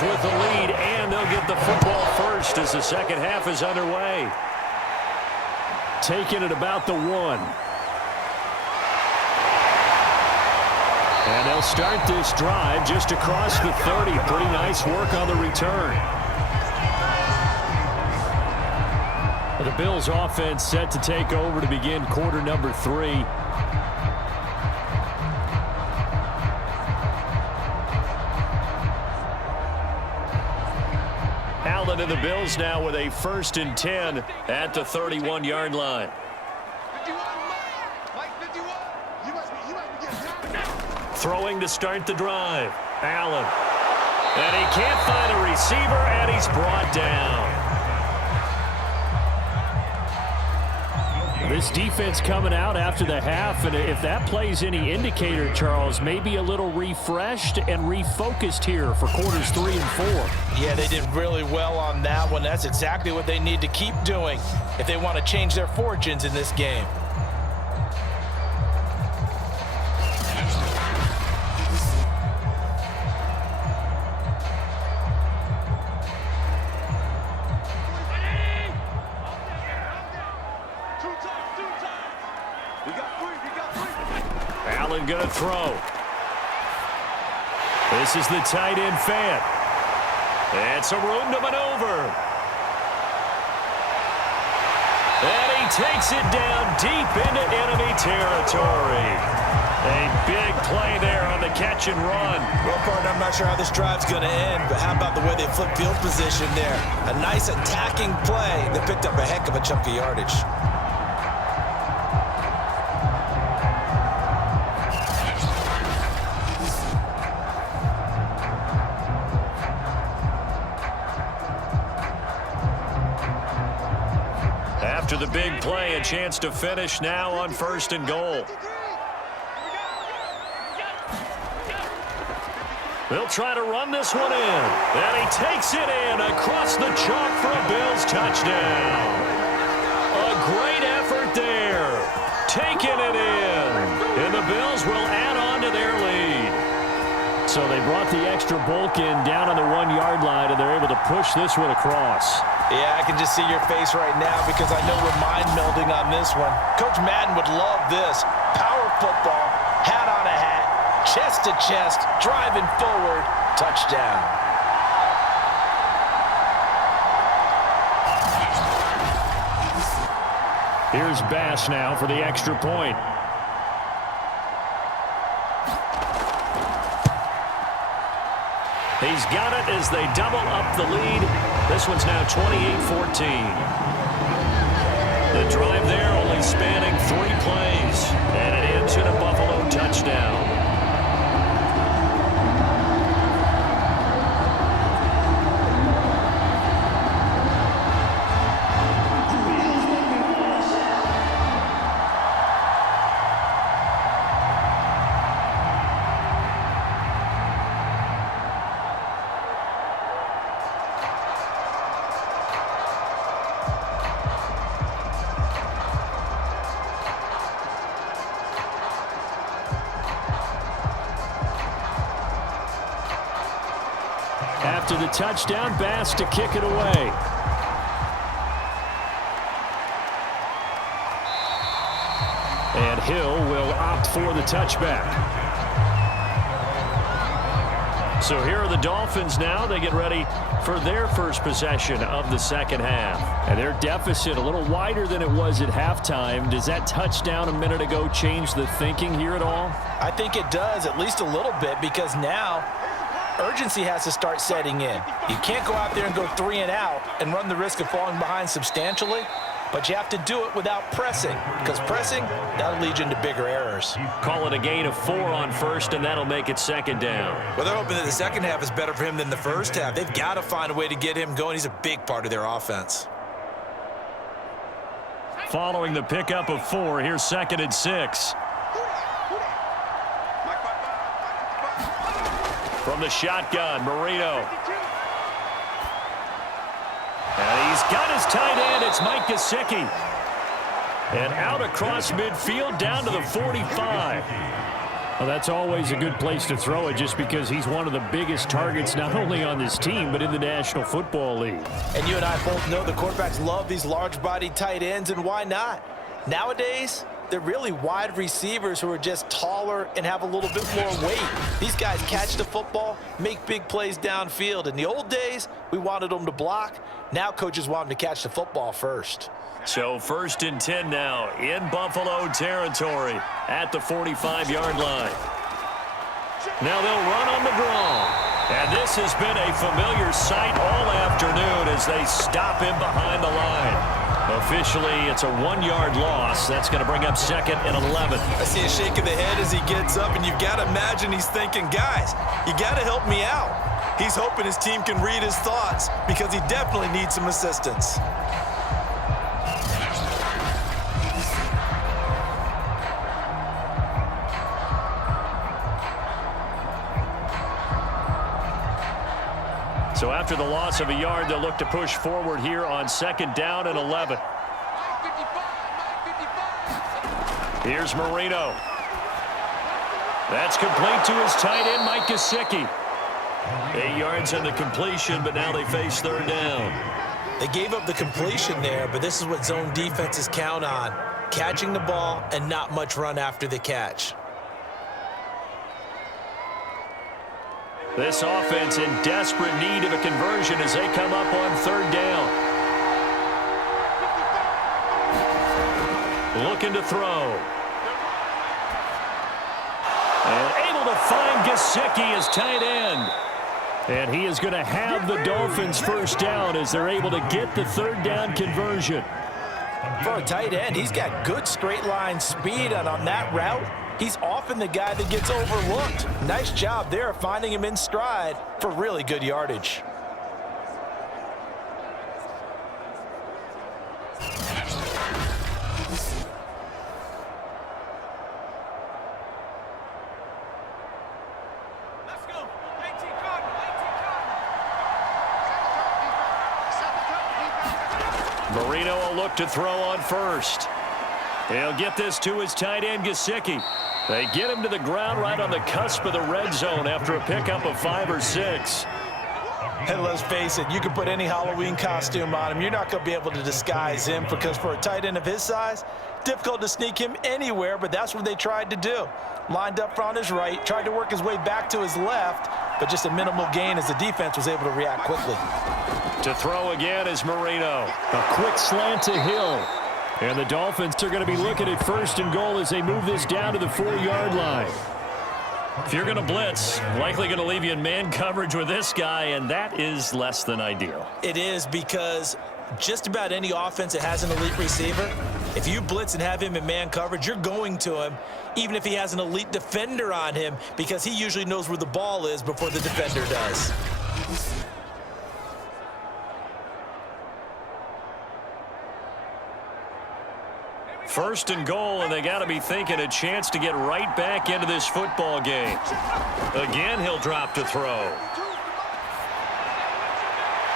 Dolphins with the lead, and they'll get the football first as the second half is underway. Taking it about the 1. And they'll start this drive just across the 30. Pretty nice work on the return. The Bills offense set to take over to begin quarter number 3. Allen and the Bills now with a 1st and 10 at the 31-yard line. Throwing to start the drive. Allen. And he can't find a receiver, and he's brought down. This defense coming out after the half, and if that plays any indicator, Charles, maybe a little refreshed and refocused here for quarters 3 and 4. Yeah, they did really well on that one. That's exactly what they need to keep doing if they want to change their fortunes in this game. Allen going to throw. This is the tight end Fant. And some room to maneuver. And he takes it down deep into enemy territory. A big play there on the catch and run. Well, partner, I'm not sure how this drive's going to end, but how about the way they flip field position there? A nice attacking play that picked up a heck of a chunk of yardage. After the big play, a chance to finish now on 1st and goal. They'll try to run this one in. And he takes it in across the chalk for a Bills touchdown. A great effort there. Taking it in. And the Bills will add on to their lead. So they brought the extra bulk in down on the 1-yard line, and they're able to push this one across. Yeah, I can just see your face right now because I know we're mind melding on this one. Coach Madden would love this. Power football, hat on a hat, chest to chest, driving forward, touchdown. Here's Bass now for the extra point. He's got it as they double up the lead. This one's now 28-14. The drive there only spanning 3 plays, and it ends in a Buffalo touchdown. After the touchdown, Bass to kick it away. And Hill will opt for the touchback. So here are the Dolphins now. They get ready for their first possession of the second half. And their deficit a little wider than it was at halftime. Does that touchdown a minute ago change the thinking here at all? I think it does, at least a little bit, because now urgency has to start setting in. You can't go out there and go 3 and out and run the risk of falling behind substantially, but you have to do it without pressing, because pressing, that'll lead you into bigger errors. Call it a gain of 4 on first, and that'll make it second down. Well, they're hoping that the second half is better for him than the first half. They've got to find a way to get him going. He's a big part of their offense. Following the pickup of 4, here's 2nd and 6. From the shotgun, Marino. And he's got his tight end. It's Mike Gesicki. And out across midfield down to the 45. Well, that's always a good place to throw it just because he's one of the biggest targets not only on this team but in the National Football League. And you and I both know the quarterbacks love these large-bodied tight ends, and why not? Nowadays, they're really wide receivers who are just taller and have a little bit more weight. These guys catch the football, make big plays downfield. In the old days, we wanted them to block. Now coaches want them to catch the football first. So 1st and 10 now in Buffalo territory at the 45-yard line. Now they'll run on the draw. And this has been a familiar sight all afternoon as they stop him behind the line. Officially, it's a 1-yard loss. That's going to bring up 2nd and 11. I see a shake of the head as he gets up, and you've got to imagine he's thinking, guys, you got to help me out. He's hoping his team can read his thoughts because he definitely needs some assistance. So after the loss of a yard, they'll look to push forward here on 2nd down and 11. Here's Marino. That's complete to his tight end, Mike Gesicki. 8 yards on the completion, but now they face 3rd down. They gave up the completion there, but this is what zone defenses count on. Catching the ball and not much run after the catch. This offense in desperate need of a conversion as they come up on 3rd down. Looking to throw. And able to find Gesicki as tight end. And he is going to have the Dolphins 1st down as they're able to get the 3rd down conversion. For a tight end, he's got good straight line speed, and on that route, he's often the guy that gets overlooked. Nice job there finding him in stride for really good yardage. Marino will look to throw on 1st. He'll get this to his tight end, Gesicki. They get him to the ground right on the cusp of the red zone after a pickup of 5 or 6. And let's face it, you can put any Halloween costume on him. You're not going to be able to disguise him because for a tight end of his size, difficult to sneak him anywhere, but that's what they tried to do. Lined up on his right, tried to work his way back to his left, but just a minimal gain as the defense was able to react quickly. To throw again is Marino. A quick slant to Hill. And the Dolphins are going to be looking at 1st and goal as they move this down to the 4-yard line. If you're going to blitz, likely going to leave you in man coverage with this guy, and that is less than ideal. It is because just about any offense that has an elite receiver, if you blitz and have him in man coverage, you're going to him, even if he has an elite defender on him, because he usually knows where the ball is before the defender does. First and goal, and they got to be thinking a chance to get right back into this football game. Again, he'll drop to throw.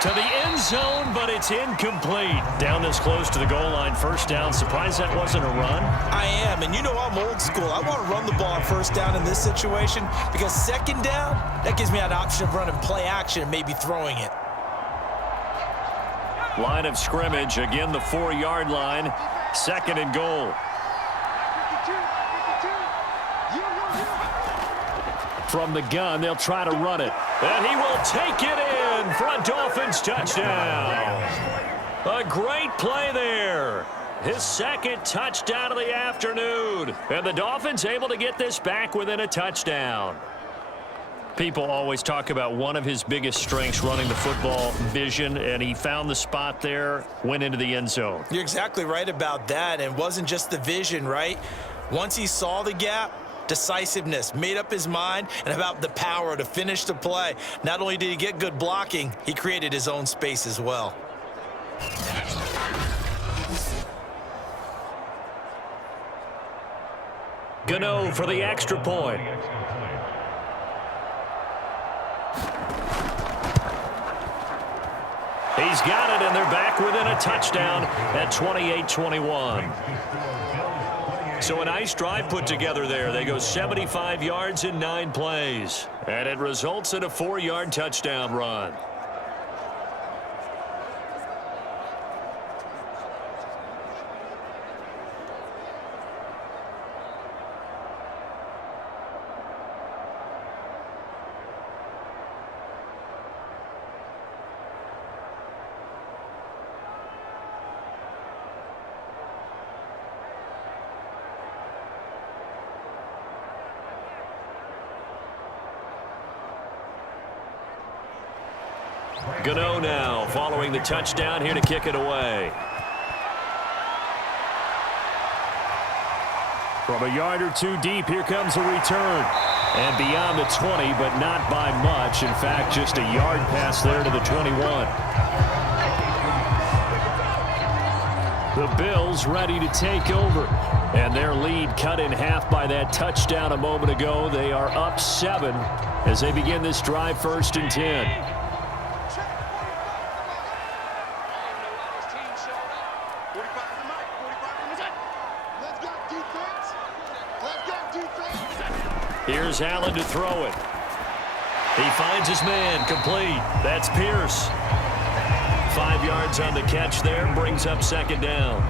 To the end zone, but it's incomplete. Down this close to the goal line, 1st down. Surprised that wasn't a run? I am, and you know I'm old school. I want to run the ball on 1st down in this situation because 2nd down, that gives me an option of running play action and maybe throwing it. Line of scrimmage, again the 4-yard line. 2nd and goal. From the gun, they'll try to run it. And he will take it in for a Dolphins touchdown. A great play there. His 2nd touchdown of the afternoon. And the Dolphins able to get this back within a touchdown. People always talk about one of his biggest strengths, running the football, vision, and he found the spot there, went into the end zone. You're exactly right about that, and it wasn't just the vision, right? Once he saw the gap, decisiveness, made up his mind, and about the power to finish the play. Not only did he get good blocking, he created his own space as well. Gano for the extra point. He's got it, and they're back within a touchdown at 28-21. So a nice drive put together there. They go 75 yards in 9 plays. And it results in a 4-yard touchdown run. Gano now following the touchdown here to kick it away. From a yard or two deep, here comes a return. And beyond the 20, but not by much. In fact, just a yard pass there to the 21. The Bills ready to take over. And their lead cut in half by that touchdown a moment ago. They are up 7 as they begin this drive 1st and 10. Here's Allen to throw it. He finds his man, complete. That's Pierce. 5 yards on the catch there, brings up 2nd down.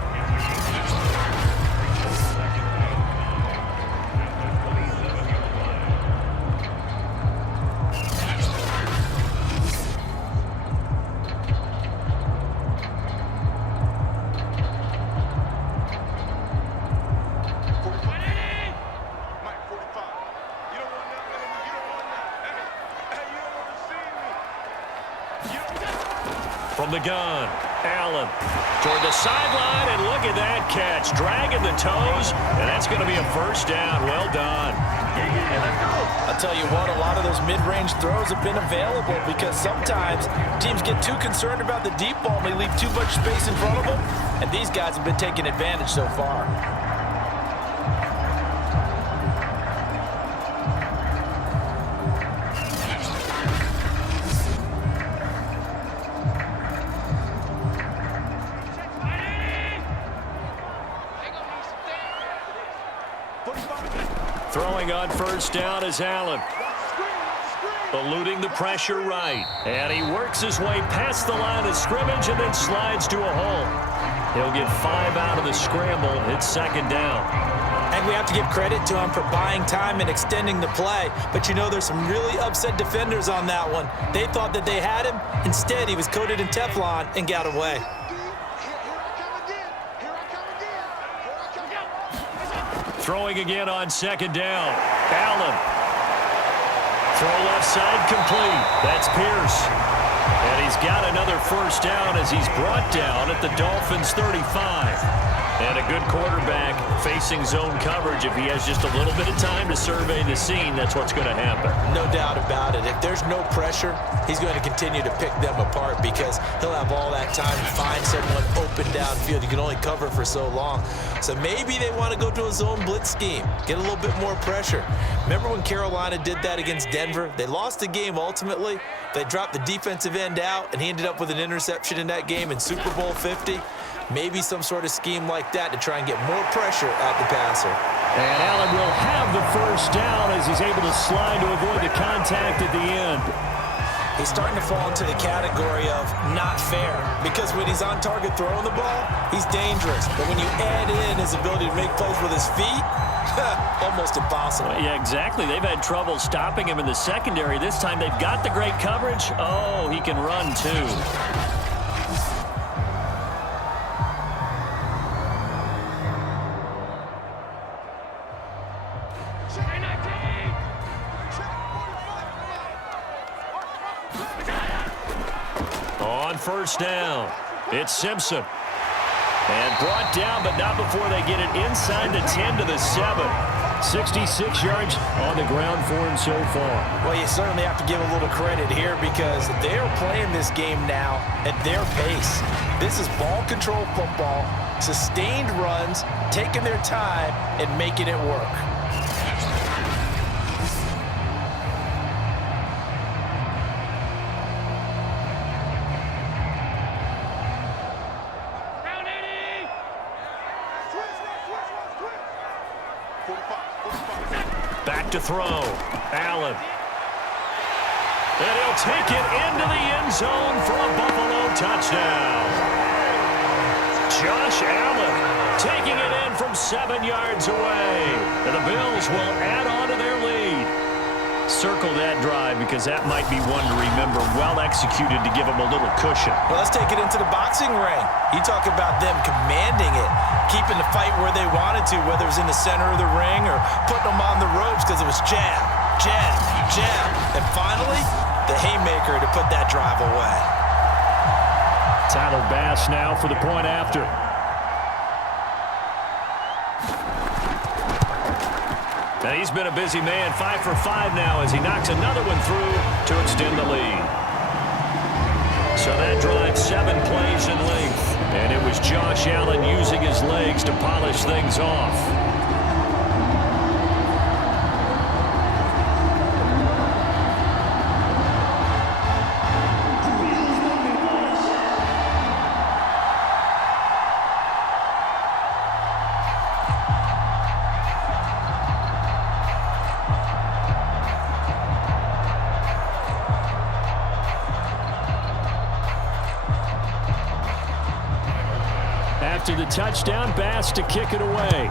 From the gun, Allen toward the sideline, and look at that catch, dragging the toes, and that's going to be a 1st down. Well done. I'll tell you what, a lot of those mid-range throws have been available because sometimes teams get too concerned about the deep ball and they leave too much space in front of them, and these guys have been taking advantage so far. Throwing on 1st down is Allen. Eluding the pressure right. And he works his way past the line of scrimmage and then slides to a hole. He'll get 5 out of the scramble. It's 2nd down. And we have to give credit to him for buying time and extending the play. But you know, there's some really upset defenders on that one. They thought that they had him. Instead, he was coated in Teflon and got away. Throwing again on 2nd down. Allen. Throw left side complete. That's Pierce. And he's got another 1st down as he's brought down at the Dolphins' 35. And a good quarterback facing zone coverage. If he has just a little bit of time to survey the scene, that's what's going to happen. No doubt about it. If there's no pressure, he's going to continue to pick them apart because he'll have all that time to find someone open downfield. You can only cover for so long. So maybe they want to go to a zone blitz scheme, get a little bit more pressure. Remember when Carolina did that against Denver? They lost the game ultimately. They dropped the defensive end out, and he ended up with an interception in that game in Super Bowl 50. Maybe some sort of scheme like that to try and get more pressure at the passer. And Allen will have the 1st down as he's able to slide to avoid the contact at the end. He's starting to fall into the category of not fair because when he's on target throwing the ball, he's dangerous. But when you add in his ability to make plays with his feet, almost impossible. Yeah, exactly. They've had trouble stopping him in the secondary. This time they've got the great coverage. Oh, he can run too. On 1st down, it's Simpson. And brought down, but not before they get it inside the 10 to the 7. 66 yards on the ground for him so far. Well, you certainly have to give a little credit here because they are playing this game now at their pace. This is ball control football, sustained runs, taking their time and making it work. to throw. Allen. And he'll take it into the end zone for a Buffalo touchdown. Josh Allen taking it in from 7 yards away. And the Bills will add on to their lead. Circle that drive because that might be one to remember. Well executed to give them a little cushion. Well, let's take it into the boxing ring. You talk about them commanding it, keeping the fight where they wanted to, whether it was in the center of the ring or putting them on the ropes because it was jab, jab, jab. And finally, the haymaker to put that drive away. Tyler Bass now for the point after. And he's been a busy man, 5 for 5 now as he knocks another one through to extend the lead. So that drive 7 plays in length. And it was Josh Allen using his legs to polish things off. After the touchdown, Bass to kick it away.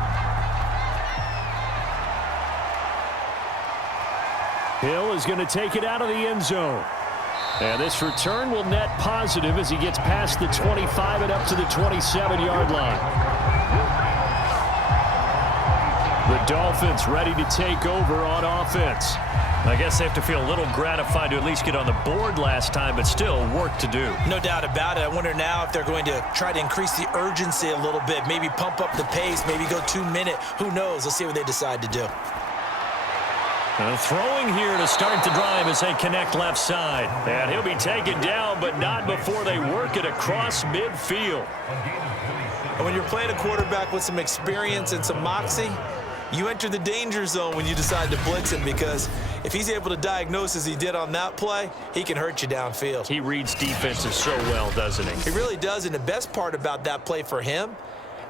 Hill is going to take it out of the end zone. And this return will net positive as he gets past the 25 and up to the 27-yard line. The Dolphins ready to take over on offense. I guess they have to feel a little gratified to at least get on the board last time, but still work to do. No doubt about it. I wonder now if they're going to try to increase the urgency a little bit, maybe pump up the pace, maybe go 2-minute. Who knows? Let's see what they decide to do. Throwing here to start the drive as they connect left side. And he'll be taken down, but not before they work it across midfield. And when you're playing a quarterback with some experience and some moxie, you enter the danger zone when you decide to blitz him, because if he's able to diagnose as he did on that play, he can hurt you downfield. He reads defenses so well, doesn't he? He really does, and the best part about that play for him,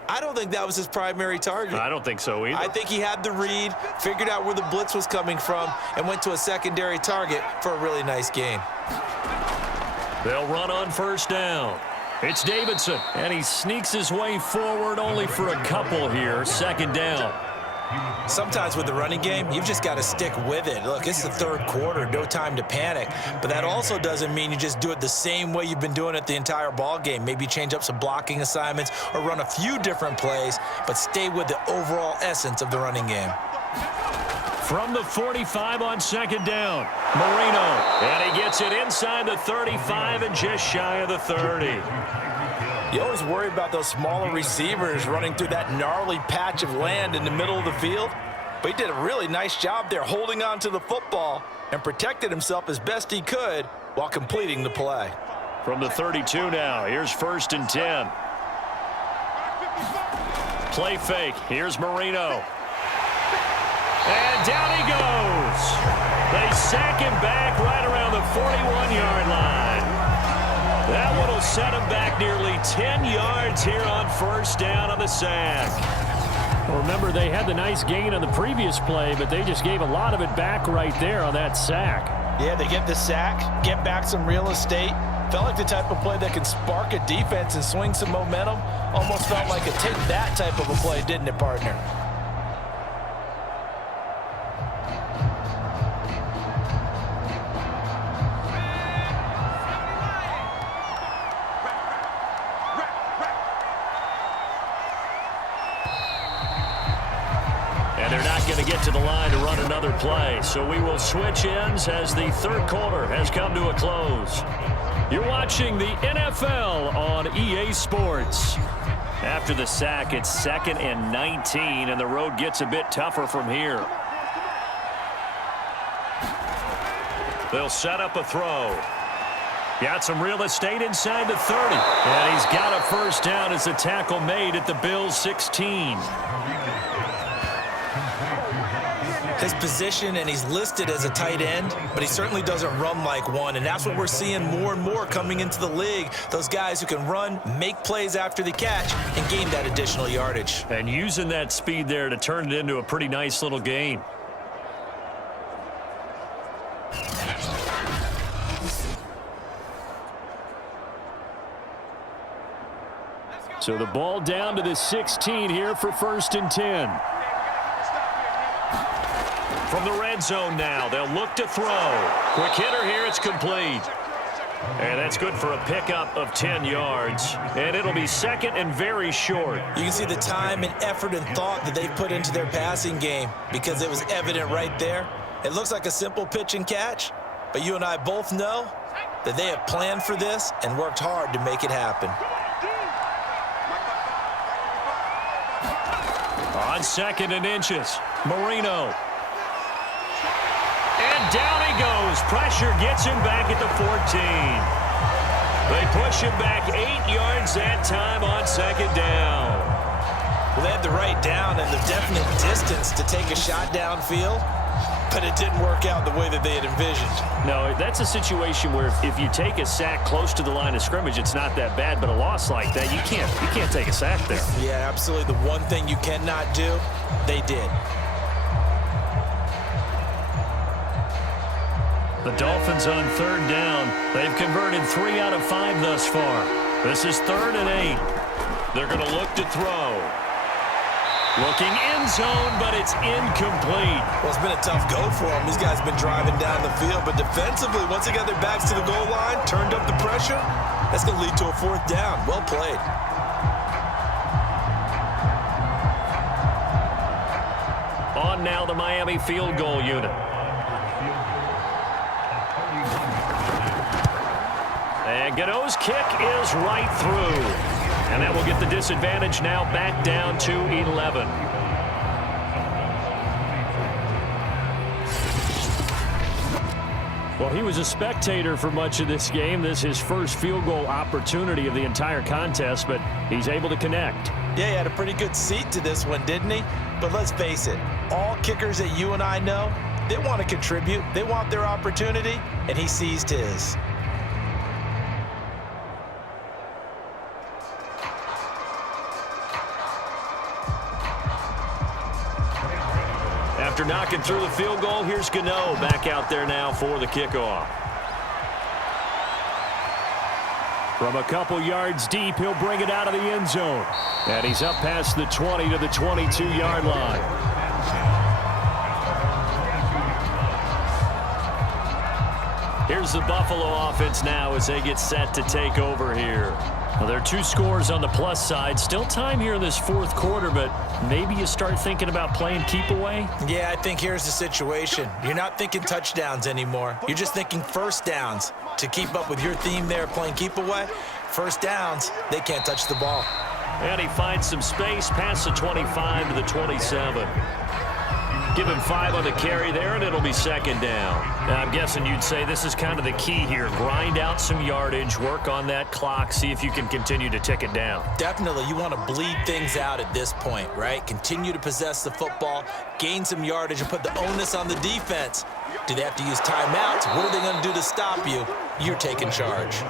I don't think that was his primary target. I don't think so either. I think he had the read, figured out where the blitz was coming from, and went to a secondary target for a really nice gain. They'll run on first down. It's Davidson, and he sneaks his way forward only for a couple here. Second down. Sometimes with the running game, you've just got to stick with it. Look, it's the third quarter, no time to panic. But that also doesn't mean you just do it the same way you've been doing it the entire ball game. Maybe change up some blocking assignments or run a few different plays, but stay with the overall essence of the running game. From the 45 on second down, Marino. And he gets it inside the 35 and just shy of the 30. You always worry about those smaller receivers running through that gnarly patch of land in the middle of the field. But he did a really nice job there holding on to the football and protected himself as best he could while completing the play. From the 32 now, here's 1st and 10. Play fake. Here's Marino. And down he goes. They sack him back right around the 41-yard line. That one will set him back nearly 10 yards here on first down on the sack. Well, remember, they had the nice gain on the previous play, but they just gave a lot of it back right there on that sack. Yeah, they get the sack, get back some real estate. Felt like the type of play that can spark a defense and swing some momentum. Almost felt like a take that type of a play, didn't it, partner? Going to get to the line to run another play. So we will switch ends as the third quarter has come to a close. You're watching the NFL on EA Sports. After the sack, it's 2nd and 19, and the road gets a bit tougher from here. They'll set up a throw. Got some real estate inside the 30. And he's got a first down as the tackle made at the Bills' 16. His position, and he's listed as a tight end, but he certainly doesn't run like one, and that's what we're seeing more and more coming into the league. Those guys who can run, make plays after the catch, and gain that additional yardage. And using that speed there to turn it into a pretty nice little gain. So the ball down to the 16 here for 1st and 10. From the red zone now, they'll look to throw. Quick hitter here, it's complete. And that's good for a pickup of 10 yards. And it'll be 2nd and very short. You can see the time and effort and thought that they've put into their passing game because it was evident right there. It looks like a simple pitch and catch, but you and I both know that they have planned for this and worked hard to make it happen. On 2nd and inches, Marino. And down he goes. Pressure gets him back at the 14. They push him back 8 yards that time on 2nd down. Well, they had the right down and the definite distance to take a shot downfield, but it didn't work out the way that they had envisioned. No, that's a situation where if you take a sack close to the line of scrimmage, it's not that bad, but a loss like that, you can't take a sack there. Yeah, absolutely. The one thing you cannot do, they did. The Dolphins on 3rd down. They've converted 3 out of 5 thus far. This is 3rd and 8. They're going to look to throw. Looking end zone, but it's incomplete. Well, it's been a tough go for them. These guys have been driving down the field, but defensively, once they got their backs to the goal line, turned up the pressure, that's going to lead to a 4th down. Well played. On now the Miami field goal unit. And Gano's kick is right through. And that will get the disadvantage now back down to 11. Well, he was a spectator for much of this game. This is his first field goal opportunity of the entire contest, but he's able to connect. Yeah, he had a pretty good seat to this one, didn't he? But let's face it, all kickers that you and I know, they want to contribute. They want their opportunity, and he seized his. After knocking through the field goal, here's Gano back out there now for the kickoff. From a couple yards deep, he'll bring it out of the end zone. And he's up past the 20 to the 22-yard line. Here's the Buffalo offense now as they get set to take over here. Well, there are 2 scores on the plus side. Still time here in this 4th quarter, but maybe you start thinking about playing keep away? Yeah, I think here's the situation. You're not thinking touchdowns anymore. You're just thinking 1st downs. To keep up with your theme there, playing keep away, 1st downs, they can't touch the ball. And he finds some space past the 25 to the 27. Give him 5 on the carry there, and it'll be 2nd down. Now, I'm guessing you'd say this is kind of the key here. Grind out some yardage, work on that clock, see if you can continue to tick it down. Definitely. You want to bleed things out at this point, right? Continue to possess the football, gain some yardage, and put the onus on the defense. Do they have to use timeouts? What are they going to do to stop you? You're taking charge.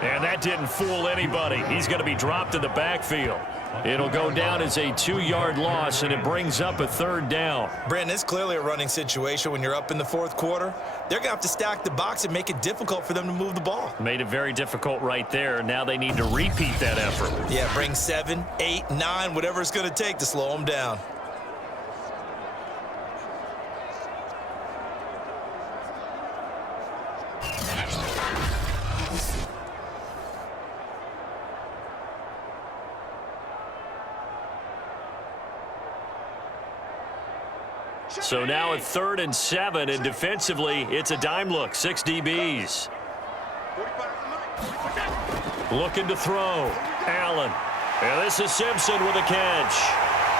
And that didn't fool anybody. He's going to be dropped in the backfield. It'll go down as a 2-yard loss, and it brings up a 3rd down. Brandon, it's clearly a running situation when you're up in the 4th quarter. They're going to have to stack the box and make it difficult for them to move the ball. Made it very difficult right there. Now they need to repeat that effort. Yeah, bring 7, 8, 9, whatever it's going to take to slow them down. So now at 3rd and 7, and defensively, it's a dime look, 6 DBs. Looking to throw. Allen. And this is Simpson with a catch.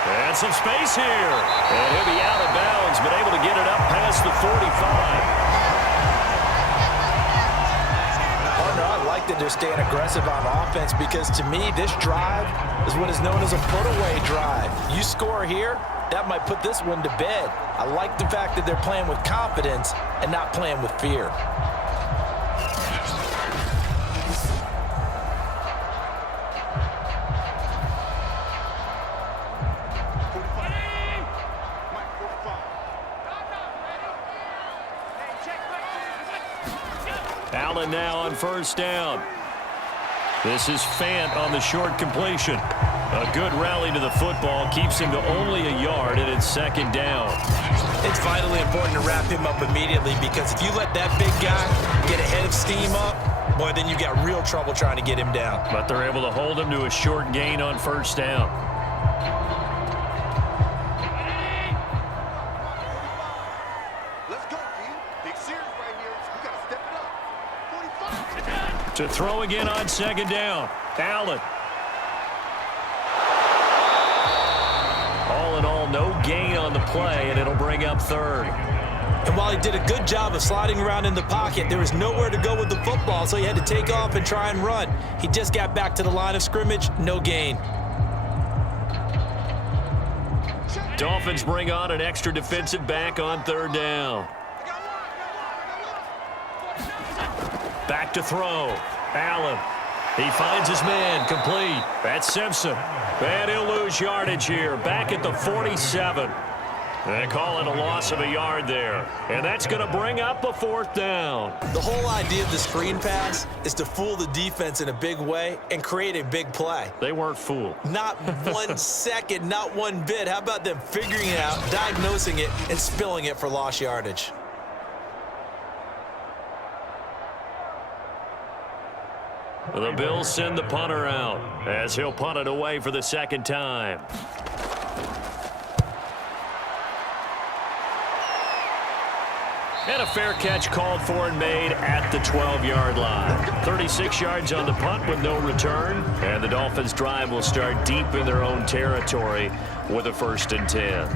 And some space here. And he'll be out of bounds, but able to get it up past the 45. I like that they're staying aggressive on offense because, to me, this drive is what is known as a put-away drive. You score here, that might put this one to bed. I like the fact that they're playing with confidence and not playing with fear. Allen now on first down. This is Fant on the short completion. A good rally to the football keeps him to only a yard, and it's second down. It's vitally important to wrap him up immediately, because if you let that big guy get a head of steam up, boy, then you got real trouble trying to get him down. But they're able to hold him to a short gain on first down. Let's go, team. Big series right here. We got to step it up. 45. To throw again on second down. Allen. All in all, no gain on the play, and it'll bring up third. And while he did a good job of sliding around in the pocket, there was nowhere to go with the football, so he had to take off and try and run. He just got back to the line of scrimmage, no gain. Dolphins bring on an extra defensive back on third down. Back to throw. Allen. He finds his man, complete. That's Simpson. And he'll lose yardage here. Back at the 47. They call it a loss of a yard there. And that's going to bring up a fourth down. The whole idea of the screen pass is to fool the defense in a big way and create a big play. They weren't fooled. Not 1 second, not one bit. How about them figuring it out, diagnosing it, and spilling it for lost yardage? The Bills send the punter out as he'll punt it away for the second time. And a fair catch called for and made at the 12-yard line. 36 yards on the punt with no return. And the Dolphins' drive will start deep in their own territory with a 1st and 10.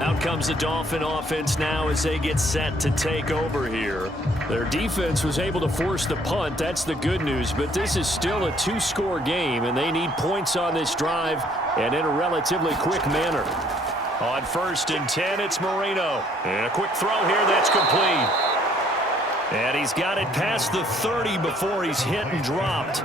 Out comes the Dolphin offense now as they get set to take over here. Their defense was able to force the punt. That's the good news. But this is still a 2-score game, and they need points on this drive and in a relatively quick manner. On 1st and 10, it's Marino. And a quick throw here, that's complete. And he's got it past the 30 before he's hit and dropped.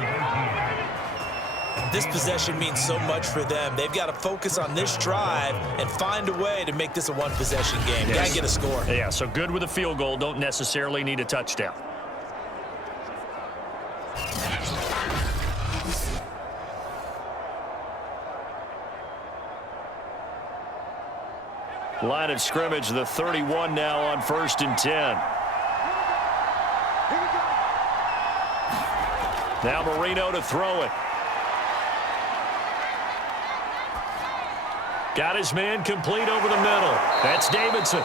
This possession means so much for them. They've got to focus on this drive and find a way to make this a one-possession game. Yes. Got to get a score. Yeah, so good with a field goal. Don't necessarily need a touchdown. Line of scrimmage, the 31 now on 1st and 10. Now Marino to throw it. Got his man complete over the middle. That's Davidson.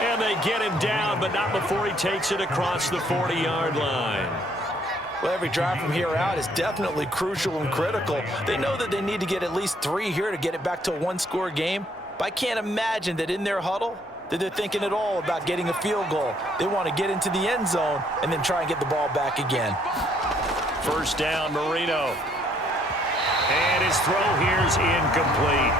And they get him down, but not before he takes it across the 40-yard line. Well, every drive from here out is definitely crucial and critical. They know that they need to get at least 3 here to get it back to a one-score game. But I can't imagine that in their huddle that they're thinking at all about getting a field goal. They want to get into the end zone and then try and get the ball back again. 1st down, Marino. And his throw here's incomplete.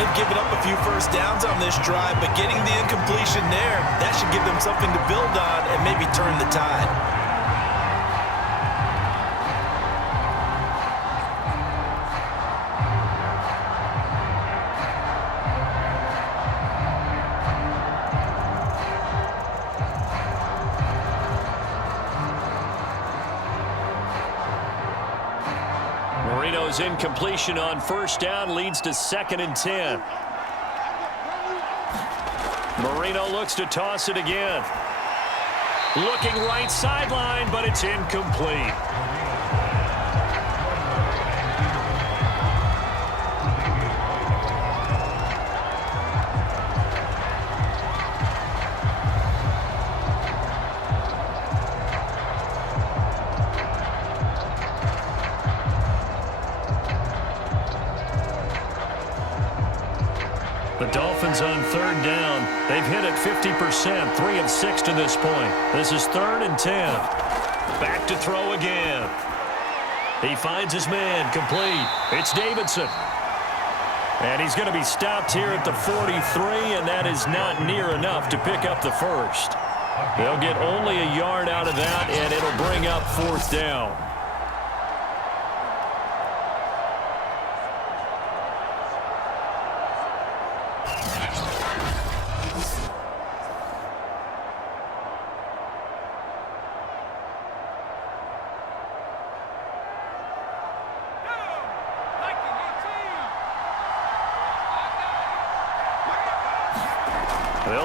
They've given up a few first downs on this drive, but getting the incompletion there, that should give them something to build on and maybe turn the tide. Marino's incompletion on 1st down leads to 2nd and 10. Marino looks to toss it again. Looking right sideline, but it's incomplete. The Dolphins on 3rd down. They've hit it 50%, 3 of 6 to this point. This is 3rd and 10. Back to throw again. He finds his man, complete. It's Davidson. And he's going to be stopped here at the 43, and that is not near enough to pick up the 1st. They'll get only a yard out of that, and it'll bring up 4th down.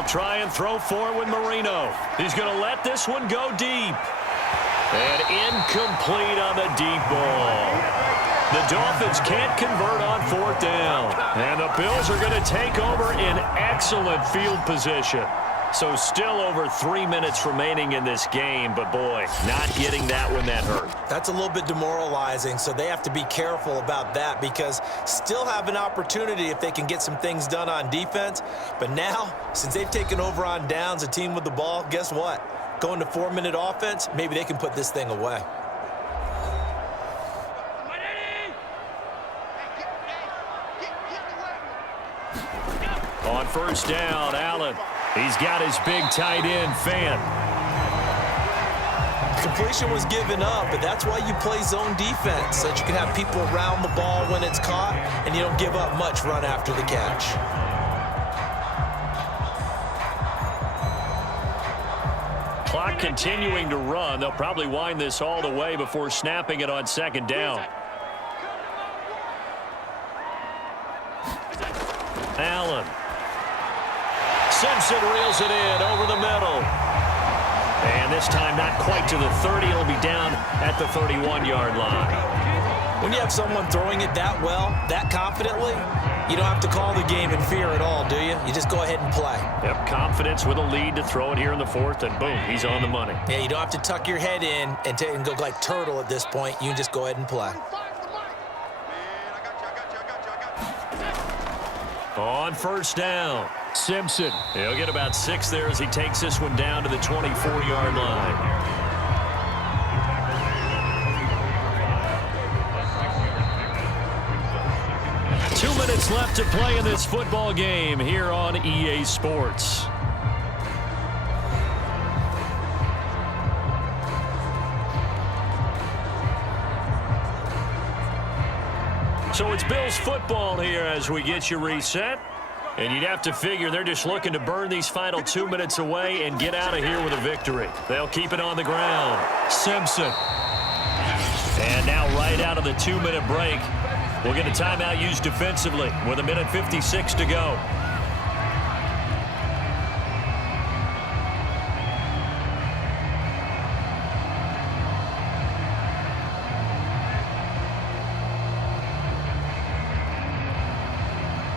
They'll try and throw for it with Marino. He's going to let this one go deep. And incomplete on the deep ball. The Dolphins can't convert on 4th down. And the Bills are going to take over in excellent field position. So still over 3 minutes remaining in this game, but boy, not getting that when that hurt. That's a little bit demoralizing, so they have to be careful about that because still have an opportunity if they can get some things done on defense. But now, since they've taken over on downs, a team with the ball, guess what? Going to 4-minute offense, maybe they can put this thing away. On 1st down, Allen. He's got his big tight end, Fan. Completion was given up, but that's why you play zone defense, so that you can have people around the ball when it's caught, and you don't give up much run after the catch. Clock continuing to run. They'll probably wind this all the way before snapping it on 2nd down. Allen. Simpson reels it in over the middle. And this time not quite to the 30. It'll be down at the 31-yard line. When you have someone throwing it that well, that confidently, you don't have to call the game in fear at all, do you? You just go ahead and play. Yep, confidence with a lead to throw it here in the 4th, and boom, he's on the money. Yeah, you don't have to tuck your head in and go like turtle at this point. You can just go ahead and play. On 1st down, Simpson. He'll get about 6 there as he takes this one down to the 24-yard line. Two minutes left to play in this football game here on EA Sports. So it's Bills football here as we get you reset. And you'd have to figure they're just looking to burn these final 2 minutes away and get out of here with a victory. They'll keep it on the ground. Simpson. And now right out of the 2-minute break, we'll get a timeout used defensively with 1:56 to go.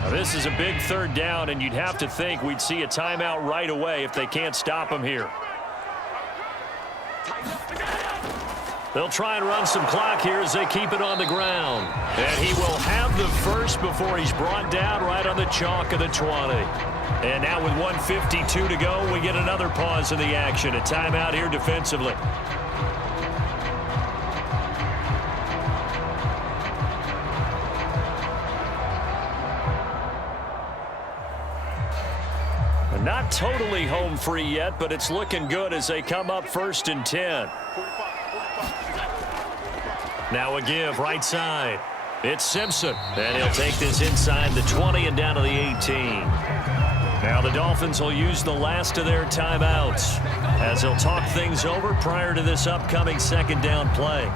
This is a big 3rd down, and you'd have to think we'd see a timeout right away if they can't stop him here. They'll try and run some clock here as they keep it on the ground. And he will have the first before he's brought down right on the chalk of the 20. And now with 1:52 to go, we get another pause in the action. A timeout here defensively. Not totally home free yet, but it's looking good as they come up 1st and 10. Now a give right side. It's Simpson. And he'll take this inside the 20 and down to the 18. Now the Dolphins will use the last of their timeouts as they'll talk things over prior to this upcoming 2nd down play.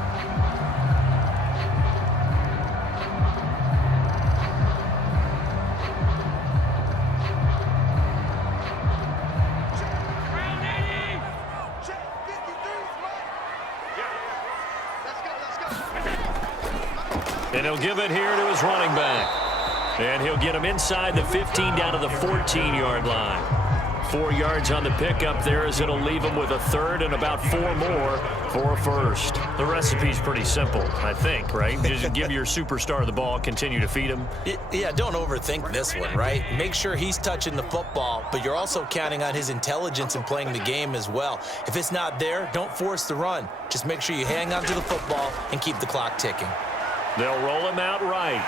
And he'll give it here to his running back. And he'll get him inside the 15 down to the 14-yard line. 4 yards on the pickup there as it'll leave him with a 3rd and about 4 more for a first. The recipe's pretty simple, I think, right? Just give your superstar the ball, continue to feed him. Yeah, don't overthink this one, right? Make sure he's touching the football, but you're also counting on his intelligence in playing the game as well. If it's not there, don't force the run. Just make sure you hang on to the football and keep the clock ticking. They'll roll him out right.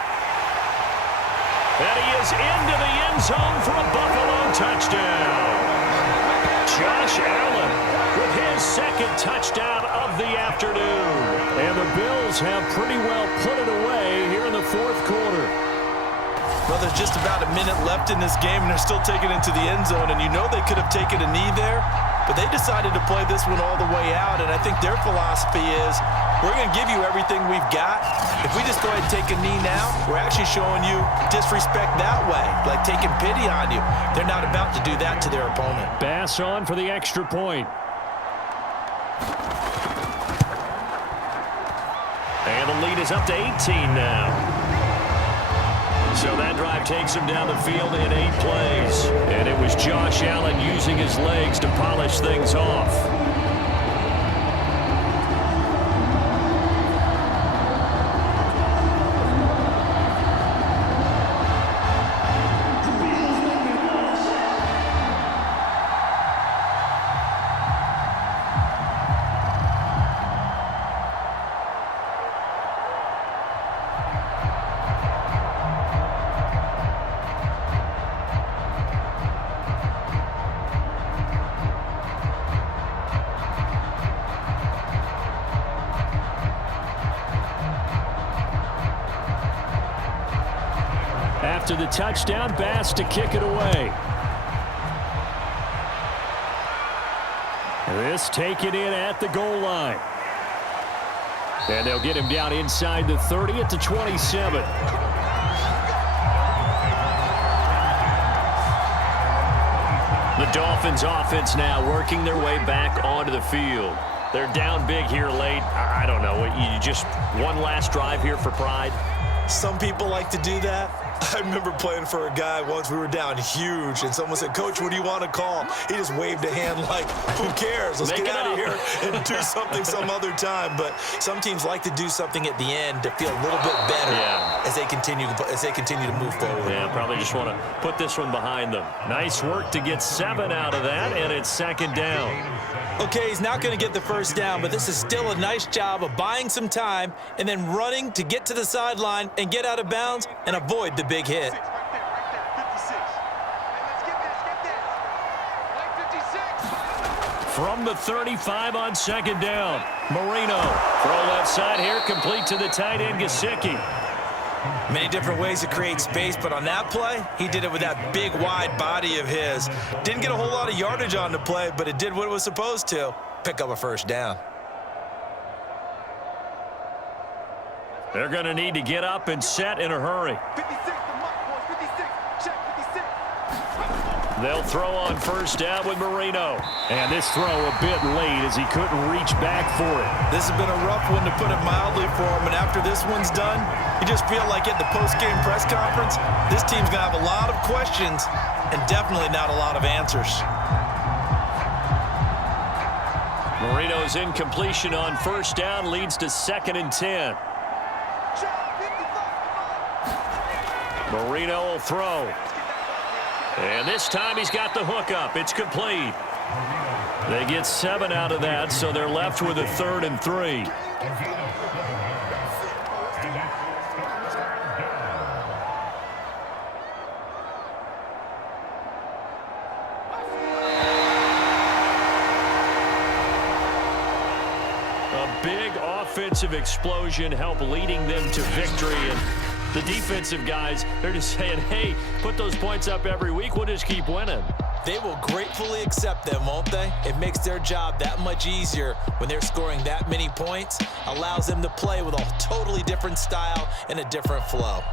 And he is into the end zone for a Buffalo touchdown. Josh Allen with his 2nd touchdown of the afternoon. And the Bills have pretty well put it away here in the 4th quarter. Well, there's just about a minute left in this game, and they're still taking it into the end zone. And you know they could have taken a knee there, but they decided to play this one all the way out, and I think their philosophy is, we're going to give you everything we've got. If we just go ahead and take a knee now, we're actually showing you disrespect that way, like taking pity on you. They're not about to do that to their opponent. Bass on for the extra point. And the lead is up to 18 now. So that drive takes him down the field in 8 plays. And it was Josh Allen using his legs to polish things off. After the touchdown, Bass to kick it away. This taken in at the goal line. And they'll get him down inside the 30 at the 27. The Dolphins offense now working their way back onto the field. They're down big here late. I don't know. You just one last drive here for pride? Some people like to do that. I remember playing for a guy once. We were down huge, and someone said, "Coach, what do you want to call?" He just waved a hand like, who cares? Let's get out of here and do something some other time. But some teams like to do something at the end to feel a little bit better as they continue to move forward. Yeah, probably just want to put this one behind them. Nice work to get 7 out of that, and it's 2nd down. Okay, he's not going to get the first down, but this is still a nice job of buying some time and then running to get to the sideline and get out of bounds and avoid the big hit. From the 35 on 2nd down, Marino. Throw left side here, complete to the tight end, Gesicki. Many different ways to create space, but on that play, he did it with that big, wide body of his. Didn't get a whole lot of yardage on the play, but it did what it was supposed to, pick up a first down. They're going to need to get up and set in a hurry. 56, the mark was 56. Check 56. They'll throw on first down with Marino. And this throw a bit late as he couldn't reach back for it. This has been a rough one, to put it mildly, for him. And after this one's done, you just feel like at the post-game press conference, this team's going to have a lot of questions and definitely not a lot of answers. Marino's incompletion on first down leads to 2nd and 10. Marino will throw. And this time he's got the hook up. It's complete. They get 7 out of that, so they're left with a 3rd and 3. A big offensive explosion helped leading them to victory. And the defensive guys, they're just saying, hey, put those points up every week. We'll just keep winning. They will gratefully accept them, won't they? It makes their job that much easier when they're scoring that many points. Allows them to play with a totally different style and a different flow.